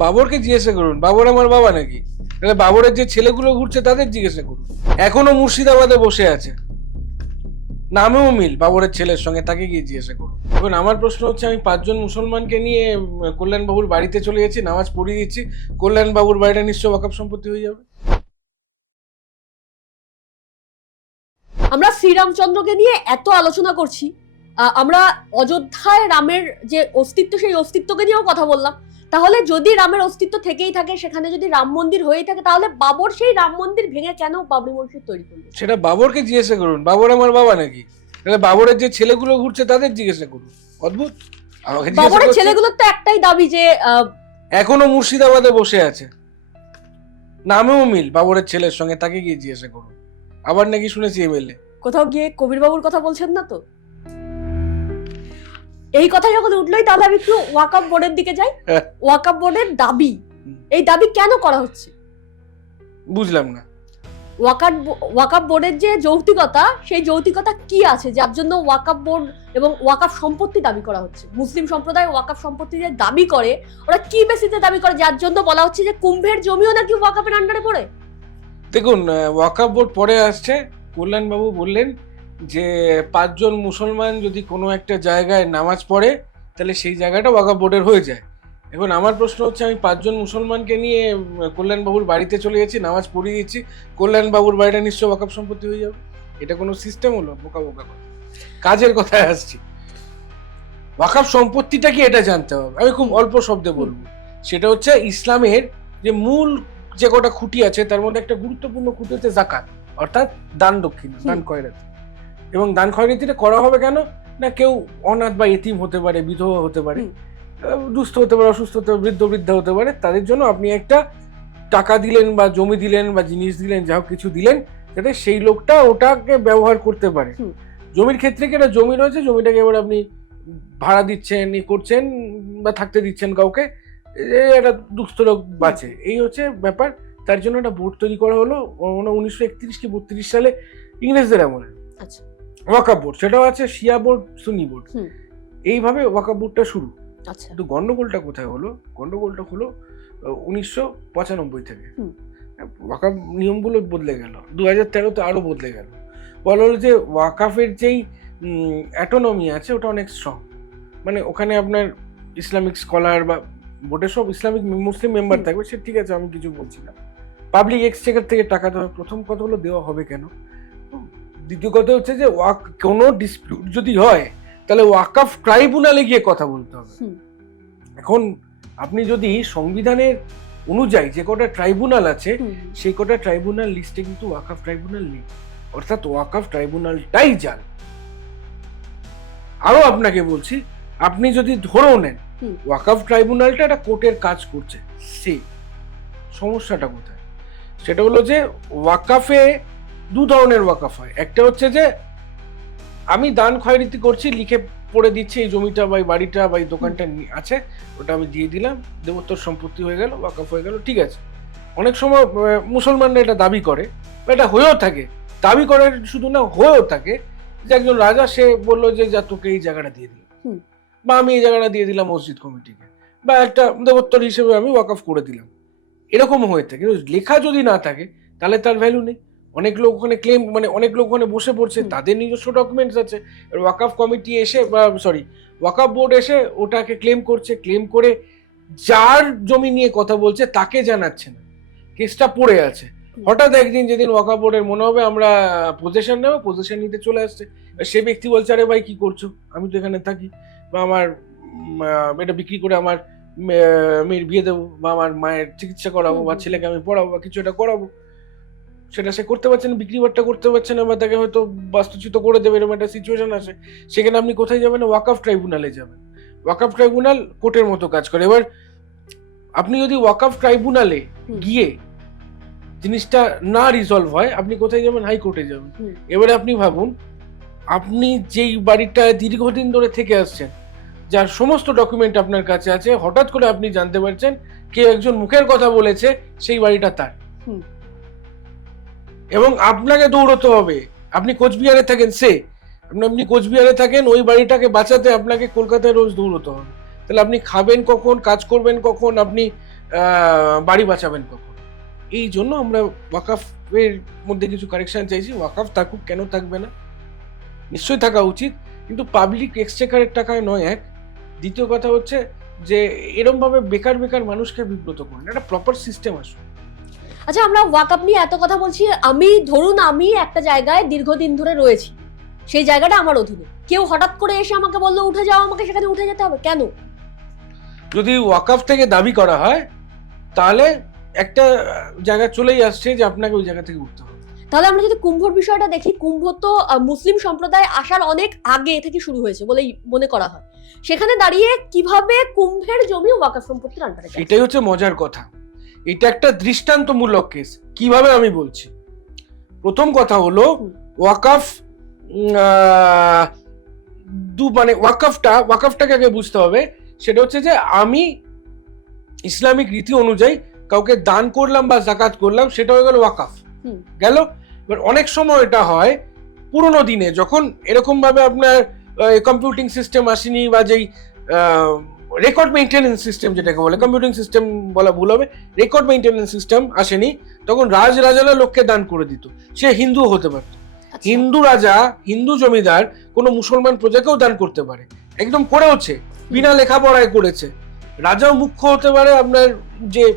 বাবরকে জিজ্ঞাসা করুন, বাবর আমার বাবা নাকি? তাহলে বাবরের যে ছেলেগুলো ঘুরছে তাদের জিজ্ঞাসা করুন। এখনও মুর্শিদাবাদে বসে আছে। নামেও মিল বাবরের ছেলের সঙ্গে, তাকে গিয়ে জিজ্ঞাসা করুন। এখন আমার প্রশ্ন হচ্ছে, আমি পাঁচজন মুসলমানকে নিয়ে কল্যাণবাবুর বাড়িতে চলে যাচ্ছি, নামাজ পড়িয়ে দিচ্ছি, কল্যাণবাবুর বাড়িটা নিশ্চয় ওয়াকফ সম্পত্তি হয়ে যাবে? আমরা শ্রীরামচন্দ্রকে নিয়ে এত আলোচনা করছি। আমরা অযোধ্যায় রামের যে অস্তিত্ব, সেই অস্তিত্বকে নিয়েও কথা বললাম। তাহলে যদি রামের অস্তিত্ব থেকেই থাকে সেখানে যদি রাম মন্দির হয়েই থাকে তাহলে বাবর সেই রাম মন্দির ভেঙে কেন বাবরি মসজিদ তৈরি করল? সেটা বাবরকে জিজ্ঞাসা করুন। বাবর আমার বাবা নাকি? তাহলে বাবরের যে ছেলেগুলো ঘুরছে তাদের জিজ্ঞাসা করুন। অদ্ভুত। আমাকে বাবরের ছেলেগুলোর তো একটাই দাবি যে এখনও মুর্শিদাবাদে বসে আছে। নামেও মিল বাবরের ছেলের সঙ্গে তাকে গিয়ে জিজ্ঞাসা করুন। আবার নাকি শুনেছি এমএলএ। কোথাও গিয়ে কবির বাবুর কথা বলছেন না তো? এই কথা যখন উঠলোই তাহলে আমি একটু ওয়াকাপ বোর্ডের দিকে যাই। হ্যাঁ। ওয়াকাপ বোর্ডের দাবি। এই দাবি কেন করা হচ্ছে? বুঝলাম না। ওয়াকাপ ওয়াকাপ বোর্ডের যে যৌক্তিকতা সেই যৌক্তিকতা কি আছে যার জন্য ওয়াকাপ বোর্ড এবং ওয়াকাপ সম্পত্তি দাবি করা হচ্ছে? মুসলিম সম্প্রদায় ওয়াকাপ সম্পত্তি যে দাবি করে ওরা কি বেসিতে দাবি করে? যার জন্য বলা হচ্ছে যে কুম্ভের জমিও নাকি ওয়াকাপের আন্ডারে পড়ে? দেখুন ওয়াকাফ বোর্ড পরে আসছে। কল্যাণবাবু বললেন যে পাঁচজন মুসলমান যদি কোনো একটা জায়গায় নামাজ পড়ে, তাহলে সেই জায়গাটা ওয়াকাফ বোর্ডের হয়ে যায়। এখন আমার প্রশ্ন হচ্ছে, আমি পাঁচজন মুসলমানকে নিয়ে কল্যাণবাবুর বাড়িতে চলে যাচ্ছি, নামাজ পড়িয়ে দিচ্ছি, কল্যাণবাবুর বাড়িটা নিশ্চয় ওয়াকাফ সম্পত্তি হয়ে যাবে? এটা কোনো সিস্টেম হলো? বোকা বোকা কথা। কাজের কথায় আসছি। ওয়াকাফ সম্পত্তিটা কি এটা জানতে হবে? আমি খুব অল্প শব্দে বলব। সেটা হচ্ছে ইসলামের যে মূল যে কটা খুঁটি আছে, তার মধ্যে একটা গুরুত্বপূর্ণ খুঁটি হচ্ছে জাকাত, অর্থাৎ দান দক্ষিণ, দান খয়রাতি এবং দান খয়রাতিটা করা হবে কেন? না কেউ অনাথ বা এতিম হতে পারে বিধবা হতে পারে। দুস্থ হতে পারে অসুস্থ হতে পারে বৃদ্ধ বৃদ্ধা হতে পারে তাদের জন্য আপনি একটা টাকা দিলেন বা জমি দিলেন বা জিনিস দিলেন যা কিছু দিলেন যাতে সেই লোকটা ওটাকে ব্যবহার করতে পারে। জমির ক্ষেত্রে কি একটা জমি রয়েছে জমিটাকে এবার আপনি ভাড়া দিচ্ছেন ই করছেন বা থাকতে দিচ্ছেন কাউকে একটা দুস্থ লোক বাঁচে। এই হচ্ছে ব্যাপার। তার জন্য একটা বোর্ড তৈরি করা হলো উনিশশো একত্রিশ কি বত্রিশ সালে ইংরেজদের আমলে। আচ্ছা। ওয়াকাপ বোর্ড সেটাও আছে শিয়া বোর্ড সুনি বোর্ড। এইভাবে ওয়াকাপ বোর্ডটা শুরু। আচ্ছা। কিন্তু গন্ডগোলটা কোথায় হলো? গন্ডগোলটা হলো উনিশশো পঁচানব্বই থেকে। ওয়াকাফ নিয়মগুলো বদলে গেল। দু হাজার তেরোতে আরও বদলে গেল। বলা হলো যে ওয়াকাফের যেই অ্যাটোনমি আছে ওটা অনেক স্ট্রং মানে ওখানে আপনার ইসলামিক স্কলার বা বোর্ডের সব ইসলামিক মুসলিম মেম্বার থাকবে। সে ঠিক আছে আমি কিছু বলছি না। পাবলিক এক্সচেকার থেকে টাকা দেওয়া প্রথম কথা হলো দেওয়া হবে কেন? দ্বিতীয় কথা হচ্ছে যে ওয়াক কোনো ডিসপিউট যদি হয় তাহলে ওয়াকাফ ট্রাইব্যুনালে গিয়ে কথা বলতে হবে। এখন আপনি যদি সংবিধানের অনুযায়ী যে কটা ট্রাইব্যুনাল আছে সেই কটা ট্রাইব্যুনাল লিস্টে কিন্তু ওয়াকাফ ট্রাইব্যুনাল নেই। অর্থাৎ ওয়াকাফ ট্রাইব্যুনালটাই যান আরও আপনাকে বলছি আপনি যদি ধরেও নেন। ওয়াকাফ ট্রাইব্যুনালটা একটা কোর্টের কাজ করছে সে সমস্যাটা কোথায়? সেটা হলো যে ওয়াকাফে দু ধরনের ওয়াকাফ হয়। একটা হচ্ছে যে আমি দান খয়রীতি করছি লিখে পড়ে দিচ্ছি এই জমিটা বা এই বাড়িটা বা এই দোকানটা আছে ওটা আমি দিয়ে দিলাম দেবোত্তর সম্পত্তি হয়ে গেল ওয়াকাফ হয়ে গেল ঠিক আছে। অনেক সময় মুসলমানরা এটা দাবি করে বা এটা হয়েও থাকে। দাবি করে শুধু না হয়েও থাকে যে একজন রাজা সে বলল যে যা তোকে এই জায়গাটা দিয়ে দিলাম। হুম। বা আমি এই জায়গাটা দিয়ে দিলাম মসজিদ কমিটিকে বা একটা দেবোত্তর হিসেবে আমি ওয়াকফ করে দিলাম। এরকম হয়ে থাকে। লেখা যদি না থাকে তাহলে তার ভ্যালু নেই। অনেক লোক ওখানে ক্লেম মানে অনেক লোক ওখানে বসে পড়ছে তাদের নিজস্ব ডকুমেন্টস আছে। ওয়াকফ কমিটি এসে বা সরি ওয়াকফ বোর্ড এসে ওটাকে ক্লেম করছে ক্লেম করে যার জমি নিয়ে কথা বলছে তাকে জানাচ্ছে না। কেসটা পড়ে আছে। হঠাৎ একদিন যেদিন ওয়াকা বোর্ডের মনে হবে আমরা পজিশন নেব পজিশন নিতে চলে আসছে। সে ব্যক্তি বলছে আরে ভাই কি করছ? আমি তো এখানে থাকি। বা আমার এটা বিক্রি করে আমার মেয়ের বিয়ে দেবো বা আমার মায়ের চিকিৎসা করাবো বা ছেলেকে আমি পড়াবো বা কিছু এটা করাবো। সেটা সে করতে পারছে না বিক্রি বাট্টা করতে পারছে না বা তাকে হয়তো বাস্তুচ্যুত করে দেবে এরকম একটা সিচুয়েশন আছে সেখানে আপনি কোথায় যাবেন? ওয়াকফ ট্রাইব্যুনালে যাবেন। ওয়াকফ ট্রাইব্যুনাল কোর্টের মতো কাজ করে। এবার আপনি যদি ওয়াকফ ট্রাইব্যুনালে গিয়ে জিনিসটা না রিজলভ হয় আপনি কোথায় যাবেন? হাইকোর্টে যাবেন। এবারে আপনি ভাবুন আপনি যেই বাড়িটা দীর্ঘদিন ধরে থেকে আসছেন যার সমস্ত ডকুমেন্ট আপনার কাছে আছে হঠাৎ করে আপনি জানতে পারছেন কেউ একজন মুখের কথা বলেছে সেই বাড়িটা তার। এবং আপনাকে দৌড়তে হবে। আপনি কোচবিহারে থাকেন, সে। আপনি আপনি কোচবিহারে থাকেন, ওই বাড়িটাকে বাঁচাতে আপনাকে কলকাতায় রোজ দৌড়তে হবে। তাহলে আপনি খাবেন কখন, কাজ করবেন কখন, আপনি বাড়ি বাঁচাবেন কখন? এই জন্য আমরা ওয়াকাফের মধ্যে কিছু কারেকশান চাইছি। ওয়াকাফ থাকুক, কেন থাকবে না? নিশ্চয়ই থাকা উচিত। কিন্তু পাবলিক এক্সচেকারের টাকায় নয় এক। দ্বিতীয় কথা হচ্ছে যে, এরমভাবে বেকার বেকার মানুষকে বিব্রত করুন। একটা প্রপার সিস্টেম আসুন আচ্ছা আমরা ওয়াকআপ নিয়ে এত কথা বলছি আমি ধরুন আমি একটা জায়গায় দীর্ঘদিন ধরে রয়েছি সেই জায়গাটা আমার অধীনে। কেউ হঠাৎ করে এসে আমাকে বলল উঠে যাও আমাকে সেখানে উঠে যেতে হবে। কেন? যদি ওয়াকাফ থেকে দাবি করা হয় তাহলে একটা জায়গা চলেই আসছে যে আপনাকে ওই জায়গা থেকে উঠতে হবে। তাহলে আমরা যদি কুম্ভর বিষয়টা দেখি কুম্ভ তো মুসলিম সম্প্রদায় আসার অনেক আগে থেকে শুরু হয়েছে বলেই মনে করা হয়। সেখানে দাঁড়িয়ে কীভাবে কুম্ভের জমি ওয়াকফ সম্পত্তির আন্ডারে এটাই হচ্ছে মজার কথা। এটা একটা দৃষ্টান্তমূলক কেস কীভাবে আমি বলছি? প্রথম কথা হলো ওয়াকাফ দু মানে ওয়াকাফটা ওয়াকাফটাকে আগে বুঝতে হবে। সেটা হচ্ছে যে আমি ইসলামিক রীতি অনুযায়ী কাউকে দান করলাম বা জাকাত করলাম সেটা হয়ে গেল ওয়াকাফ। গেল? এবার অনেক সময় এটা হয় পুরোনো দিনে যখন এরকম ভাবে আপনার কম্পিউটিং সিস্টেম আসেনি বা যেই রেকর্ড মেনটেনেন্স সিস্টেম যেটাকে বলে কম্পিউটিং সিস্টেম বলা ভুল হবে রেকর্ড মেনটেনেন্স সিস্টেম আসেনি তখন রাজ রাজারা লোককে দান করে দিত। সে হিন্দু হতে পারত। আচ্ছা। হিন্দু রাজা হিন্দু জমিদার কোনো মুসলমান প্রজাকেও দান করতে পারে। একদম করেওছে বিনা লেখাপড়ায় করেছে। রাজাও মুখ্য হতে পারে আপনার যে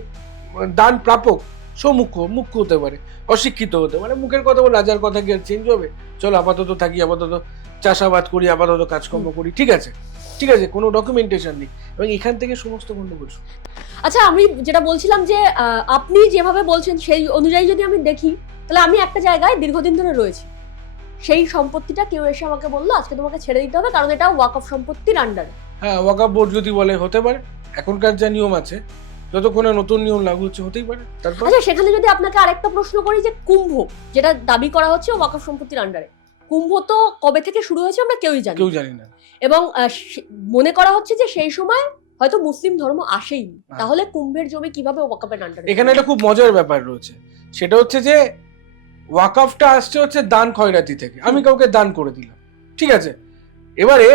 দান প্রাপক সো মুখ্য মুখ্য হতে পারে অশিক্ষিত হতে পারে। মুখের কথা বলে রাজার কথা কি আর চেঞ্জ হবে? চলো আপাতত থাকি আপাতত চাষাবাদ করি আপাতত কাজকর্ম করি ঠিক আছে? ঠিক আছে কোনো ডকুমেন্টেশন নেই। এবং এখান থেকে সমস্ত গন্ডগোল। আচ্ছা আমি যেটা বলছিলাম যে আপনি যেভাবে বলছেন সেই অনুযায়ী যদি আমি দেখি তাহলে আমি একটা জায়গায় দীর্ঘদিন ধরে রয়েছি। সেই সম্পত্তিটা কেউ এসে আমাকে বলল আজকে তোমাকে ছেড়ে দিতে হবে কারণ এটা ওয়াকফ সম্পত্তির আন্ডারে হ্যাঁ ওয়াকাপ বোর্ড যদি বলে হতে পারে। এখনকার যা নিয়ম আছে যতক্ষণে নতুন নিয়ম লাগু হচ্ছে হতেই পারে। তারপর? আচ্ছা সেখানে যদি আপনাকে আরেকটা প্রশ্ন করি যে কুম্ভ যেটা দাবি করা হচ্ছে ওয়াকফ সম্পত্তির আন্ডারে কুম্ভ তো কবে থেকে শুরু হয়েছে আমরা কেউই জানি কেউ জানি না। এবং মনে করা হচ্ছে যে সেই সময় হয়তো মুসলিম ধর্ম আসেইনি হ্যাঁ। তাহলে কুম্ভের জমি কীভাবে ওয়াকফের আন্ডারে এখানে একটা খুব মজার ব্যাপার রয়েছে। সেটা হচ্ছে যে ওয়াকাফটা আসছে হচ্ছে দান খয়রাতি থেকে। আমি কাউকে দান করে দিলাম। ঠিক আছে? এবারে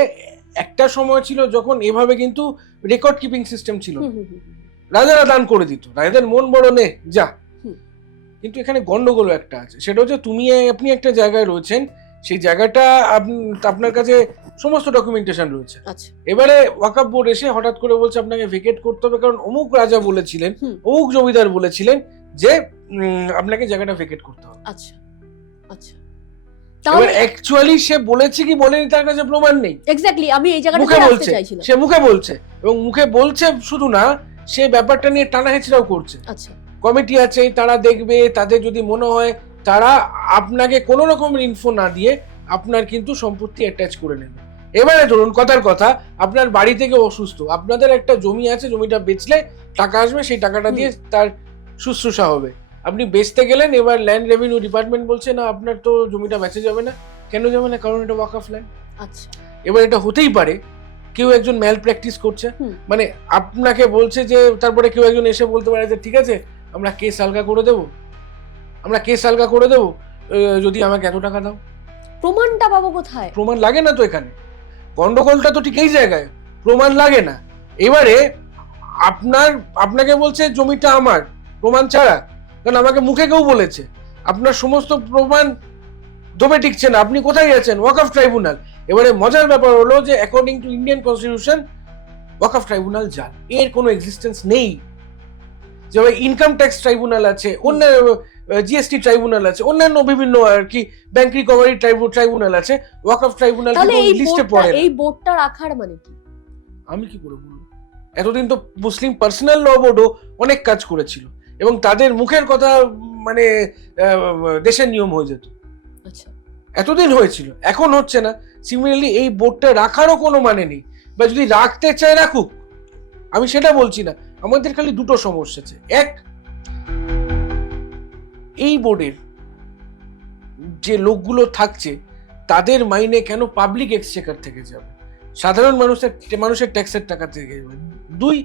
একটা সময় ছিল যখন এভাবে কিন্তু রেকর্ড কিপিং সিস্টেম ছিল। রাজারা দান করে দিত। রাজাদের মন বড় নে যা। কিন্তু এখানে গন্ডগোল একটা আছে। সেটা হচ্ছে তুমি আপনি একটা জায়গায় রয়েছেন সেই জায়গাটা আপনার কাছে সমস্ত ডকুমেন্টেশন রয়েছে। আচ্ছা। এবারে ওয়াকাপ বোর্ড এসে হঠাৎ করে বলছে আপনাকে ভেকেট করতে হবে কারণ অমুক রাজা বলেছিলেন অমুক জমিদার বলেছিলেন যে আপনাকে জায়গাটা ভেকেট করতে হবে। আচ্ছা আচ্ছা। এবার অ্যাকচুয়ালি সে বলেছে কি বলেনি তার কাছে প্রমাণ নেই। এক্স্যাক্টলি আমি এই জায়গাটাতে মুখে বলছে সে মুখে বলছে এবং মুখে বলছে শুধু না সে ব্যাপারটা নিয়ে টানা হেঁচড়াও করছে। আচ্ছা। কমিটি আছে তারা দেখবে তাদের যদি মনে হয় তারা আপনাকে কোনো রকমের ইনফো না দিয়ে আপনার কিন্তু সম্পত্তি অ্যাটাচ করে নেবে। এবারে ধরুন কথার কথা আপনার বাড়ি থেকে অসুস্থ আপনাদের একটা জমি আছে জমিটা বেচলে টাকা আসবে সেই টাকাটা দিয়ে তার শুশ্রূষা হবে। আপনি বেচতে গেলেন এবার ল্যান্ড রেভিনিউ ডিপার্টমেন্ট বলছে না আপনার তো জমিটা বেচে যাবে না। কেন যাবে না? কারণ এটা ওয়াক অফ ল্যান্ড আচ্ছা। এবার এটা হতেই পারে কেউ একজন ম্যাল প্র্যাকটিস করছে মানে আপনাকে বলছে যে তারপরে কেউ একজন এসে বলতে পারে যে ঠিক আছে আমরা কেস আলগা করে দেবো। আমরা কেস আলগা করে দেবো? যদি আমাকে এত টাকা দাও। প্রমাণটা পাবো কোথায়? প্রমাণ লাগে না তো এখানে? গন্ডগোলটা তো ঠিক এই জায়গায়। প্রমাণ লাগে না। এবারে আপনার আপনাকে বলছে জমিটা আমার প্রমাণ ছাড়া। কারণ আমাকে মুখে কেউ বলেছে। আপনার সমস্ত প্রমাণ দমে টিকছে না। আপনি কোথায় গেছেন ওয়াক অফ ট্রাইব্যুনাল এবারে মজার ব্যাপার হলো যে according to Indian constitution walk of tribunal যান। এর কোনো এক্সিস্টেন্স নেই। যেমন ইনকাম ট্যাক্স ট্রাইব্যুনাল আছে অন্যান্য জিএসটি ট্রাইব্যুনাল আছে অন্যান্য বিভিন্ন আর কি ব্যাংক রিকভারি ট্রাইব্যুনাল আছে ওয়াক অফ ট্রাইব্যুনাল তাহলে এই লিস্টে পড়ে এই বোর্ডটা রাখার মানে কি? আমি কি করে বলব? এতদিন তো মুসলিম পার্সোনাল ল বোর্ডও অনেক কাজ করেছিল এবং তাদের মুখের কথা মানে আহ, দেশের নিয়ম হয়ে যেত। আচ্ছা। এতদিন হয়েছিল এখন হচ্ছে না। সিমিলারলি এই বোর্ডটা রাখারও কোনো মানে নেই বা যদি রাখতে চায় রাখুক আমি সেটা বলছি না। আমাদের খালি দুটো সমস্যা আছে। এক এই বোর্ডের যে লোকগুলো থাকছে তাদের মাইনে কেন পাবলিক এক্সচেকার থেকে যাবে? সাধারণ মানুষের মানুষের ট্যাক্সের টাকা থেকে যাবে। দুই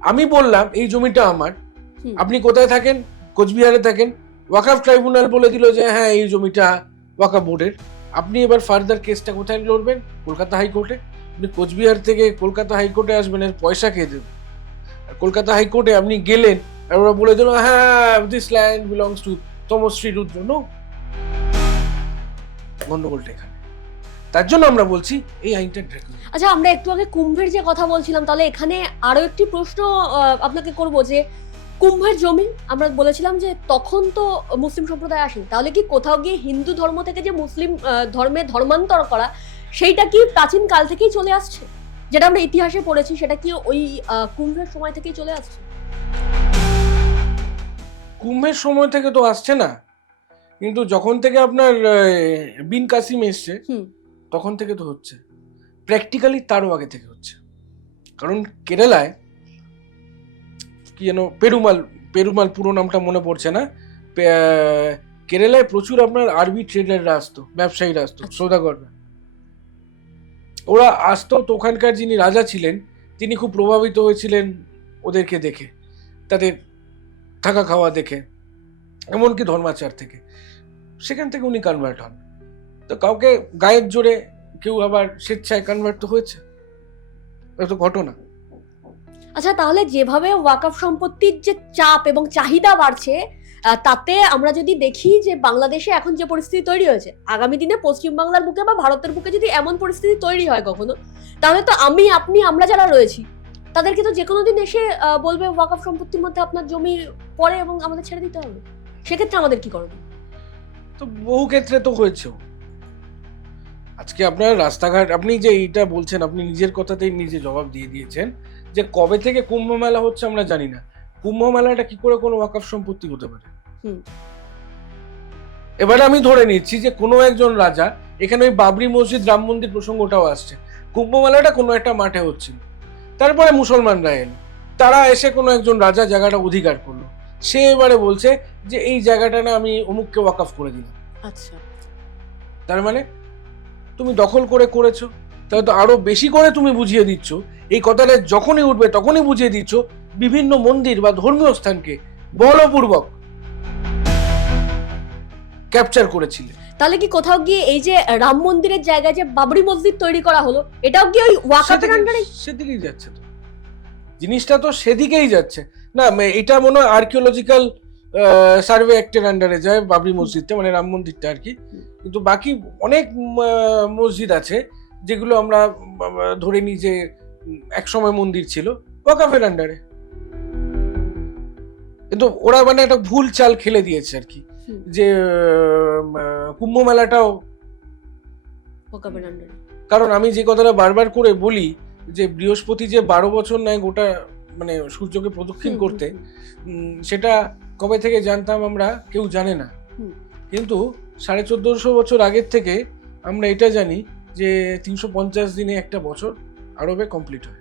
আমি বললাম এই জমিটা আমার। আপনি কোথায় থাকেন? কোচবিহারে থাকেন। ওয়াকাফ ট্রাইব্যুনাল বলে দিল যে হ্যাঁ এই জমিটা ওয়াকাফ বোর্ডের আপনি এবার ফার্দার কেসটা কোথায় লড়বেন? কলকাতা হাইকোর্টে? আপনি কোচবিহার থেকে কলকাতা হাইকোর্টে আসবেন এর পয়সা খেয়ে দেবেন আর কলকাতা হাইকোর্টে আপনি গেলেন আর ওরা বলে দিল হ্যাঁ this land belongs to Tamoshri Rudra. No গন্ডগোলটা এখানে। তার জন্য আমরা বলছি এই আইনটা আচ্ছা আমরা একটু আগে কুম্ভের যে কথা বলছিলাম, তাহলে এখানে আরও একটি প্রশ্ন আপনাকে করব যে, কুম্ভের জমি, আমরা বলেছিলাম যে তখন তো মুসলিম সম্প্রদায় আসেন। তাহলে কি কোথাও গিয়ে হিন্দু ধর্ম থেকে যে মুসলিম ধর্মে ধর্মান্তর করা, সেইটা কি প্রাচীন কাল থেকেই চলে আসছে? যেটা আমরা ইতিহাসে পড়েছি, সেটা কি ওই কুম্ভের সময় থেকেই চলে আসছে? কুম্ভের সময় থেকে তো আসছে না। কিন্তু যখন থেকে আপনার বিন কাসিম এসছে তখন থেকে তো হচ্ছে। প্র্যাকটিক্যালি তারও আগে থেকে হচ্ছে। কারণ কেরালায় কি যেন পেরুমাল পেরুমাল পুরো নামটা মনে পড়ছে না। কেরালায় প্রচুর আপনার আরবি ট্রেডাররা আসতো ব্যবসায়ীরা আসতো আচ্ছা। সৌদাগররা। ওরা আসতো তো ওখানকার যিনি রাজা ছিলেন তিনি খুব প্রভাবিত হয়েছিলেন ওদেরকে দেখে। তাদের থাকা খাওয়া দেখে, এমনকি ধর্মাচার থেকে। সেখান থেকে উনি কনভার্ট হন। তো কাউকে গায়ের জোরে কেউ আবার স্বেচ্ছায় কনভার্ট তো হয়েছে। তো ঘটনা। আচ্ছা তাহলে যেভাবে ওয়াকফ সম্পত্তির যে চাপ এবং চাহিদা বাড়ছে তাতে আমরা যদি দেখি যে বাংলাদেশে এখন যে পরিস্থিতি তৈরি হয়েছে, আগামী দিনে পশ্চিম বাংলার বুকে বা ভারতের বুকে যদি এমন পরিস্থিতি তৈরি হয় কখনো, তাহলে তো আমি, আপনি, আমরা যারা রয়েছি তাদেরকে তো যে কোনো দিন এসে বলবে ওয়াকফ সম্পত্তির মধ্যে আপনার জমি পড়ে এবং আমাদের ছেড়ে দিতে হবে। সেক্ষেত্রে আমাদের কি করবে? তো বহু ক্ষেত্রে তো হয়েছেও। আজকে আপনার রাস্তাঘাট আপনি যে এইটা বলছেন আপনি নিজের কথাতেই নিজে জবাব দিয়ে দিয়েছেন যে কবে থেকে কুম্ভ মেলা হচ্ছে আমরা জানি না। কুম্ভ মেলাটা কি করে কোনো ওয়াকফ সম্পত্তি হতে পারে? হুম। এবারে আমি ধরে নিচ্ছি যে কোনো একজন রাজা এখানে ওই বাবরি মসজিদ রাম মন্দির প্রসঙ্গটাও আসছে। কুম্ভ মেলাটা কোনো একটা মাঠে হচ্ছিল তারপরে মুসলমানরা এলো। তারা এসে কোনো একজন রাজা জায়গাটা অধিকার করল। সে এবারে বলছে যে এই জায়গাটা না আমি অমুককে ওয়াকফ করে দিলাম। আচ্ছা। তার মানে তুমি দখল করে করেছ তাহলে তো আরও বেশি করে তুমি বুঝিয়ে দিচ্ছ। এই কথাটা যখনই উঠবে তখনই বুঝিয়ে দিচ্ছ বিভিন্ন মন্দির বা ধর্মীয় স্থানকে বলপূর্বক ক্যাপচার করেছিলে। তাহলে কি কোথাও গিয়ে এই যে রাম মন্দিরের জায়গায় যে বাবরি মসজিদ তৈরি করা হলো এটাও কি ওই ওয়াকফের সেদিকে- আন্ডারে সেদিকেই যাচ্ছে তো। জিনিসটা তো সেদিকেই যাচ্ছে। না এটা মনে হয় আর্কিওলজিক্যাল সার্ভে অ্যাক্টের আন্ডারে যায় বাবরি মসজিদটা মানে রাম মন্দিরটা আর কি। কিন্তু বাকি অনেক মসজিদ আছে যেগুলো আমরা ধরে নিই যে একসময় মন্দির ছিল ওয়াকাফের আন্ডারে কিন্তু ওরা মানে একটা ভুল চাল খেলে দিয়েছে আর কি। যে কুম্ভ মেলাটাও। কারণ আমি যে কথাটা বারবার করে বলি যে বৃহস্পতি যে বারো বছর নেয় গোটা মানে সূর্যকে প্রদক্ষিণ করতে সেটা কবে থেকে জানতাম আমরা কেউ জানে না। কিন্তু সাড়ে চোদ্দশো বছর আগের থেকে আমরা এটা জানি যে তিনশো পঞ্চাশ দিনে একটা বছর আরবে কমপ্লিট হয়।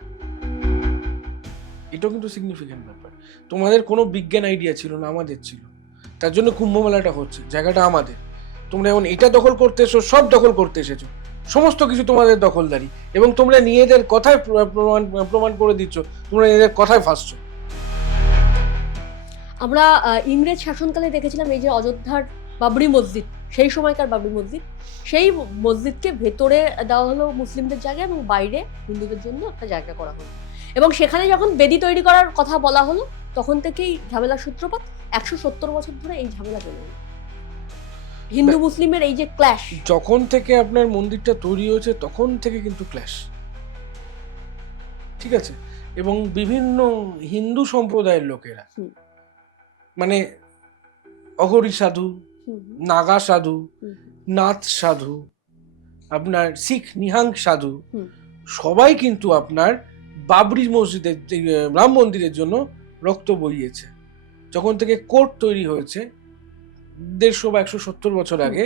এটাও কিন্তু সিগনিফিক্যান্ট ব্যাপার। তোমাদের কোনো বিজ্ঞান আইডিয়া ছিল না আমাদের ছিল। তার জন্য কুম্ভ মেলাটা হচ্ছে, জায়গাটা আমাদের। তোমরা এখন এটা দখল করতে এসো, সব দখল করতে এসেছ। সমস্ত কিছু তোমাদের দখলদারি। এবং তোমরা নিজেদের কথায় প্রমাণ প্রমাণ করে দিচ্ছ, তোমরা নিজেদের কথায় ফাঁসছো। আমরা ইংরেজ শাসনকালে দেখেছিলাম এই যে অযোধ্যার বাবরি মসজিদ, সেই সময়কার বাবরি মসজিদ। সেই মসজিদকে ভেতরে দেওয়া হলো মুসলিমদের জায়গা এবং বাইরে হিন্দুদের জন্য একটা জায়গা করা হলো। এবং সেখানে যখন বেদি তৈরি করার কথা বলা হলো, তখন থেকেই ঝামেলার সূত্রপাত। একশো সত্তর বছর ধরে এই ঝামেলা চলে হিন্দু মুসলিমের এই যে ক্ল্যাশ যখন থেকে আপনার মন্দিরটা তৈরি হয়েছে তখন থেকে কিন্তু ক্ল্যাশ ঠিক আছে? এবং বিভিন্ন হিন্দু সম্প্রদায়ের লোকেরা মানে অঘরী সাধু নাগা সাধু নাথ সাধু আপনার শিখ নিহাঙ্ক সাধু সবাই কিন্তু আপনার বাবরি মসজিদের রাম মন্দিরের জন্য রক্ত বইয়েছে। যখন থেকে কোর্ট তৈরি হয়েছে দেড়শো বা একশো সত্তর বছর আগে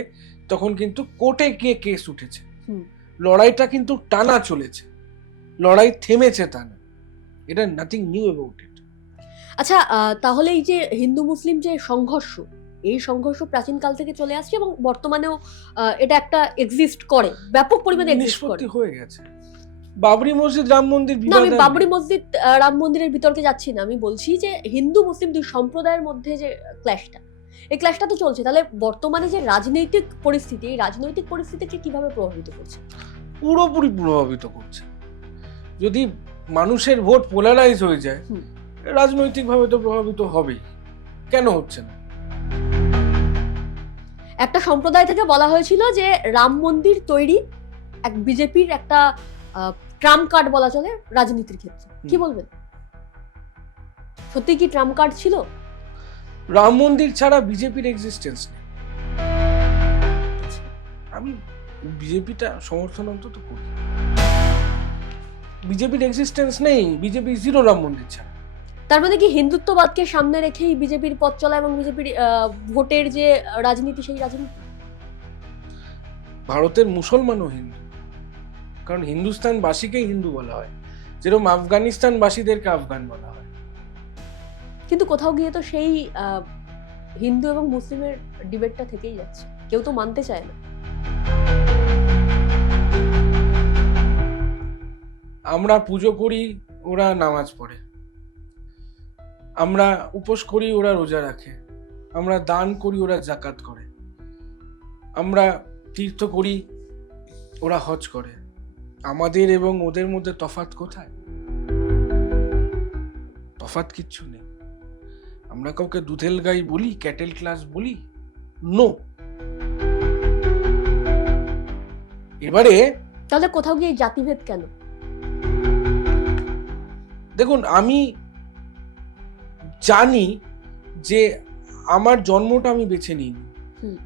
তখন কিন্তু কোর্টে গিয়ে কেস উঠেছে। লড়াইটা কিন্তু টানা চলেছে। লড়াই থেমেছে তা না। এটা নাথিং নিউ অ্যাবাউট ইট আচ্ছা তাহলে এই যে হিন্দু মুসলিম যে সংঘর্ষ এই সংঘর্ষ প্রাচীন কাল থেকে চলে আসছে এবং বর্তমানেও এটা একটা এক্সিস্ট করে ব্যাপক পরিমাণে এক্সিস্ট হয়ে গেছে। বাবরি মসজিদ রাম মন্দির না আমি বাবরি মসজিদ রাম মন্দিরের বিতর্কে যাচ্ছি না। আমি বলছি যে হিন্দু মুসলিম দুই সম্প্রদায়ের মধ্যে যে ক্ল্যাশটা এই ক্ল্যাশটা তো চলছে। তাহলে বর্তমানে যে রাজনৈতিক পরিস্থিতি এই রাজনৈতিক পরিস্থিতিকে কীভাবে প্রভাবিত করছে? পুরোপুরি প্রভাবিত করছে। যদি মানুষের ভোট পোলারাইজ হয়ে যায়। রাজনৈতিকভাবে তো প্রভাবিত হবেই। কেন হচ্ছে না? একটা সম্প্রদায় থেকে বলা হয়েছিল যে রাম মন্দির তৈরি এক বিজেপির একটা ট্রাম্প কার্ড বলা চলে রাজনীতির ক্ষেত্রে। কি বলবেন? সত্যি কি ট্রাম্প কার্ড ছিল? রাম মন্দির ছাড়া বিজেপির এক্সিস্টেন্স নেই। আমি বিজেপিটা সমর্থন অন্তত করি। বিজেপির এক্সিস্টেন্স নেই বিজেপি জিরো রাম মন্দির ছাড়া। তার মানে কি হিন্দুত্ববাদকে সামনে রেখেই বিজেপির পথ চলা এবং বিজেপির ভোটের যে রাজনীতি সেই রাজনীতি? ভারতের মুসলমানও হিন্দু। কারণ হিন্দুস্তানবাসীকেই হিন্দু বলা হয়। যেরকম আফগানিস্তানবাসীদেরকে আফগান বলা হয়। কিন্তু কোথাও গিয়ে তো সেই হিন্দু এবং মুসলিমের ডিবেটটা থেকেই যাচ্ছে। কেউ তো মানতে চায় না। আমরা পুজো করি ওরা নামাজ পড়ে। আমরা উপোস করি ওরা রোজা রাখে। আমরা দান করি ওরা জাকাত করে। আমরা তীর্থ করি ওরা হজ করে। আমাদের এবং ওদের মধ্যে তফাৎ কোথায়? তফাৎ কিচ্ছু নেই। আমরা কাউকে দুধেল গাই বলি ক্যাটেল ক্লাস বলি? নো এবারে তাহলে কোথাও গিয়ে জাতিভেদ কেন? দেখুন আমি জানি যে আমার জন্মটা আমি বেছে নিইনি।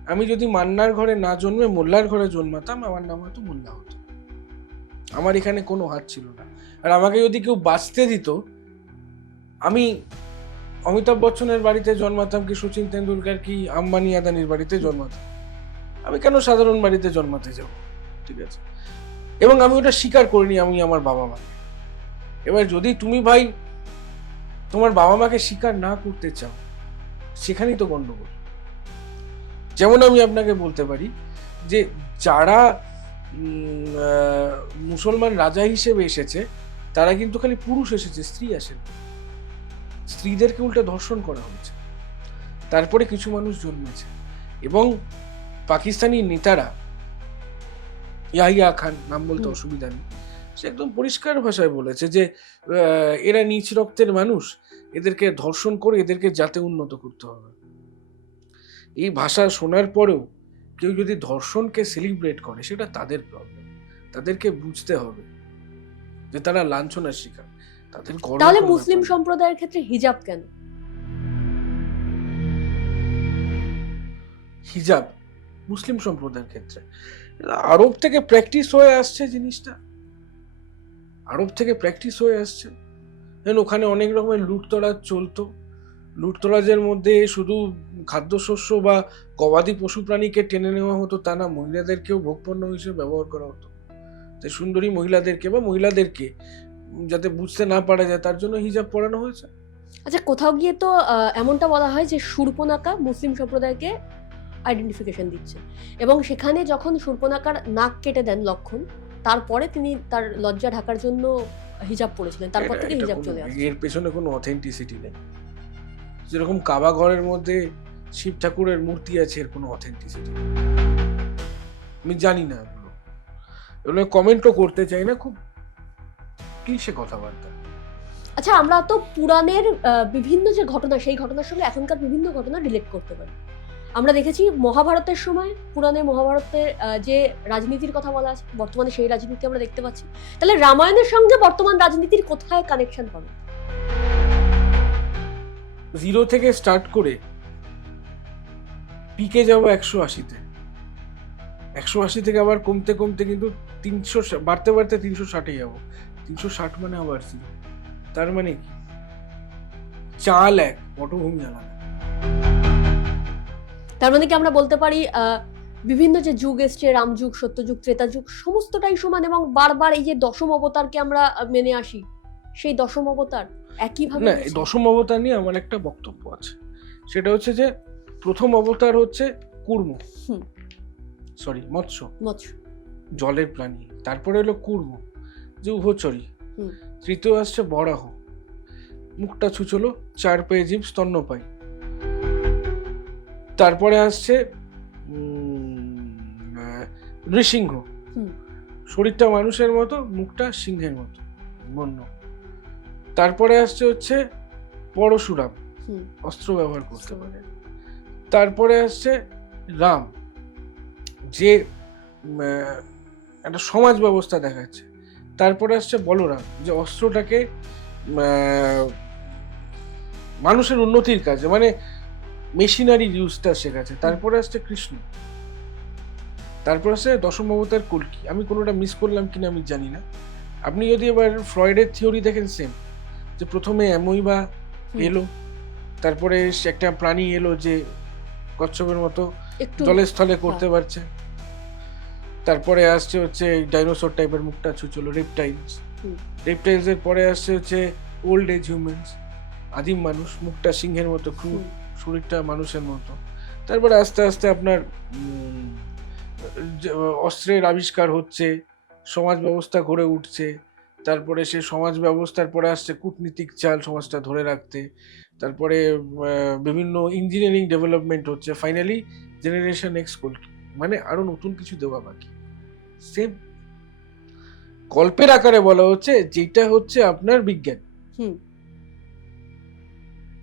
আমি যদি মান্নার ঘরে না জন্মে মোল্লার ঘরে জন্মাতাম আমার নাম হয়তো মোল্লা হতো। আমার এখানে কোনো হাত ছিল না। আর আমাকে যদি কেউ বাঁচতে দিত, আমি অমিতাভ বচ্চনের বাড়িতে জন্মাতাম কি সচিন তেন্ডুলকার কি আম্বানি আদানির বাড়িতে জন্মাতাম? আমি কেন সাধারণ বাড়িতে জন্মাতে যাব? ঠিক আছে। এবং আমি ওটা স্বীকার করিনি আমি আমার বাবা মা এবার যদি তুমি ভাই তোমার বাবা মাকে স্বীকার না করতে চাও, সেখানেই তো গণ্ডগোল যেমন আমি আপনাকে বলতে পারি যে যারা মুসলমান রাজা হিসেবে এসেছে তারা কিন্তু খালি পুরুষ এসেছে স্ত্রী আসেন। স্ত্রীদেরকে উল্টে ধর্ষণ করা হয়েছে। তারপরে কিছু মানুষ জন্মেছে। এবং পাকিস্তানি নেতারা ইয়াহিয়া খান নাম বলতে অসুবিধা নেই সে একদম পরিষ্কার ভাষায় বলেছে যে এরা নিচ রক্তের মানুষ এদেরকে ধর্ষণ করে এদেরকে যাতে উন্নত করতে হবে। এই ভাষা শোনার পরেও কেউ যদি ধর্ষণকে সেলিব্রেট করে সেটা তাদের প্রবলেম তাদেরকে বুঝতে হবে যে তারা লাঞ্ছনার শিকার। তাদের তাহলে মুসলিম সম্প্রদায়ের ক্ষেত্রে হিজাব কেন? হিজাব মুসলিম সম্প্রদায়ের ক্ষেত্রে। আরব থেকে প্র্যাকটিস হয়ে আসছে জিনিসটা। আরব থেকে প্র্যাকটিস হয়ে আসছে। ওখানে অনেক রকমের লুটতরা চলতো। লুটতরাজের মধ্যে শুধু খাদ্যশস্য বা গবাদি পশু প্রাণীকে টেনে নেওয়া হতো তা না মহিলাদেরকেও ভোগপণ্য হিসেবে ব্যবহার করা হতো। তাই সুন্দরী মহিলাদেরকে বা মহিলাদেরকে যাতে বুঝতে না পারা যায় তার জন্য হিজাব পরানো হয়েছে। আচ্ছা কোথাও গিয়ে তো এমনটা বলা হয় যে সুর্পনাকা মুসলিম সম্প্রদায়কে আইডেন্টিফিকেশন দিচ্ছে। এবং সেখানে যখন সুর্পনাকার নাক কেটে দেন লক্ষণ তারপরে তিনি তার লজ্জা ঢাকার জন্য হিজাব পড়েছিলেন তারপর থেকে হিজাব চলে আসছে। এর পেছনে কোনো অথেন্টিসিটি নেই। যেরকম কাবা ঘরের মধ্যে শিব ঠাকুরের মূর্তি আছে, এর কোনো অথেন্টিসিটি আমি জানি না এগুলো। এগুলো কমেন্টও করতে চাই না, খুব ক্লিশে কথাবার্তা। আচ্ছা আমরা তো পুরাণের বিভিন্ন যে ঘটনা, সেই ঘটনার সঙ্গে এখনকার বিভিন্ন ঘটনা রিলেট করতে পারি। আমরা দেখেছি মহাভারতের সময়, পুরাণের মহাভারতের যে রাজনীতির কথা বলা আছে, বর্তমানে সেই রাজনীতি আমরা দেখতে পাচ্ছি। তাহলে রামায়ণের সঙ্গে বর্তমান রাজনীতির কোথায় কানেকশন পাবে? জিরো থেকে স্টার্ট করে পিকে যাব একশো আশিতে। একশো আশি থেকে আবার কমতে কমতে কিন্তু তিনশো বাড়তে বাড়তে তিনশো ষাটে যাব। তিনশো ষাট মানে আবার জিরো তার মানে কি? চাল এক, পটভূমি আলাদা। তার মানে কি আমরা বলতে পারি বিভিন্ন যে যুগ এসছে রামযুগ সত্যযুগ ত্রেতা যুগ, সমস্তটাই সমান এবং বারবার এই যে দশম অবতারকে আমরা মেনে আসি, সেই দশম অবতার। একইভাবে না। দশম অবতার নিয়ে আমার একটা বক্তব্য আছে। সেটা হচ্ছে যে প্রথম অবতার হচ্ছে কুর্ম। সরি মৎস্য। মৎস্য। জলের প্রাণী। তারপরে হলো কুর্ম যে উভচরী। তৃতীয় আসছে বরাহ। মুখটা ছুচলো চার পেয়ে জীব স্তন্যপায়ী। তারপরে আসছে নৃসিংহ। শরীরটা মানুষের মতো মুখটা সিংহের মতো বন্য। তারপরে আসছে হচ্ছে পরশুরাম। হুম। অস্ত্র ব্যবহার করতে পারে। তারপরে আসছে রাম। যে একটা সমাজ ব্যবস্থা দেখাচ্ছে। তারপরে আসছে বলরাম। যে অস্ত্রটাকে মানুষের উন্নতির কাজে মানে মেশিনারি ইউজটা শেখাচ্ছে। তারপরে আসছে কৃষ্ণ। তারপর আসছে দশম অবতার কল্কি। আমি কোনোটা মিস করলাম কিনা আমি জানি না। আপনি যদি এবার ফ্রয়েডের থিওরি দেখেন সেম যে প্রথমে অ্যামোইবা হুম। এলো তারপরে একটা প্রাণী এলো যে কচ্ছপের মতো জলের স্থলে করতে পারছে তারপরে আসছে হচ্ছে ডাইনোসর টাইপের মুখটা ছুচলো রেপটাইলস। রেপটাইলস এর পরে আসছে হচ্ছে ওল্ড এজ হিউম্যানস আদিম মানুষ মুখটা সিংহের মতো হুম। শরীরটা মানুষের মতো তারপরে আস্তে আস্তে আপনার অস্ত্রের আবিষ্কার হচ্ছে সমাজ ব্যবস্থা গড়ে উঠছে তারপরে সে সমাজ ব্যবস্থার পরে আসছে কূটনীতিক চাল সমাজটা ধরে রাখতে। তারপরে বিভিন্ন ইঞ্জিনিয়ারিং ডেভেলপমেন্ট হচ্ছে। ফাইনালি জেনারেশন এক্স মানে আরও নতুন কিছু দেওয়া বাকি। সেম গল্পের আকারে বলা হচ্ছে যেটা হচ্ছে আপনার বিজ্ঞান। হুম।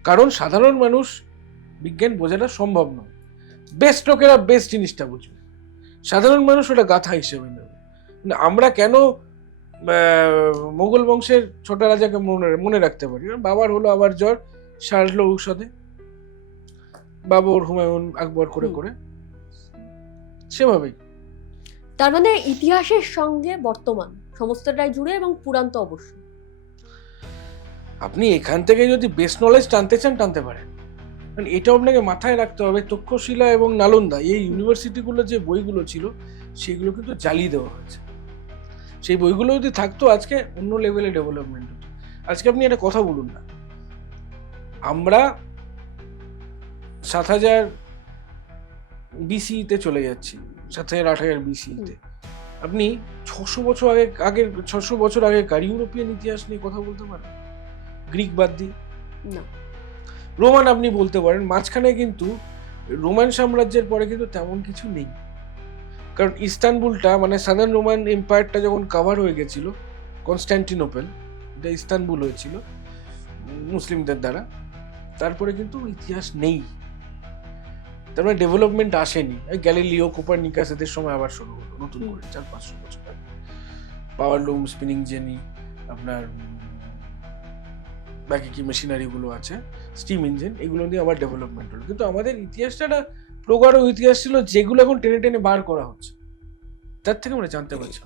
কারণ সাধারণ মানুষ বিজ্ঞান বোঝাটা সম্ভব নয়। বেস্ট লোকেরা বেস্ট জিনিসটা বুঝবে। সাধারণ মানুষ ওটা গাথা হিসেবে নেবে। না, আমরা কেন মোগল বংশের ছোট রাজাকে মনে মনে রাখতে পারি। বাবার হলো আবার জ্বর সারলো ঔষধে। বাবর হুমায়ুন আকবর করে করে। সেভাবেই। তার মানে ইতিহাসের সঙ্গে বর্তমান সমস্তটাই জুড়ে এবং পুরাণ অবশ্য। আপনি এখান থেকে যদি বেস্ট নলেজ টানতে চান টানতে পারেন। কারণ এটা আপনাকে মাথায় রাখতে হবে তক্ষশিলা এবং নালন্দা এই ইউনিভার্সিটিগুলো যে বইগুলো ছিল সেগুলো কিন্তু জ্বালিয়ে দেওয়া হয়েছে। সেই বইগুলো যদি থাকতো আজকে অন্য লেভেলে ডেভেলপমেন্ট হতো। আজকে আপনি একটা কথা বলুন না। আমরা সাত হাজার বিসিতে চলে যাচ্ছি সাত হাজার আট হাজার বিসিতে আপনি ছশো বছর আগে আগের ছশো বছর আগেকার ইউরোপিয়ান ইতিহাস নিয়ে কথা বলতে পারেন? গ্রিক বাদ দিয়ে না। রোমান আপনি বলতে পারেন মাঝখানে কিন্তু রোমান সাম্রাজ্যের পরে কিন্তু তেমন কিছু নেই। কারণ ইস্তানবুলটা মানে সাদার্ন রোমান এম্পায়ারটা যখন কাভার হয়ে গেছিল কনস্ট্যান্টিনোপেল এটা ইস্তানবুল হয়েছিল মুসলিমদের দ্বারা তারপরে কিন্তু ইতিহাস নেই। তারপরে ডেভেলপমেন্ট আসেনি। গ্যালিলিও কোপারনিকাস এদের সময় আবার শুরু হলো নতুন করে চার পাঁচশো বছর আগে। পাওয়ার লুম স্পিনিং জেনি আপনার বাকি কি মেশিনারিগুলো আছে স্টিম ইঞ্জিন এগুলো নিয়ে আবার ডেভেলপমেন্ট হলো। কিন্তু আমাদের ইতিহাসটা প্রগাঢ় ইতিহাস ছিল যেগুলো এখন টেনে টেনে বার করা হচ্ছে। তার থেকে আমরা জানতে পারছি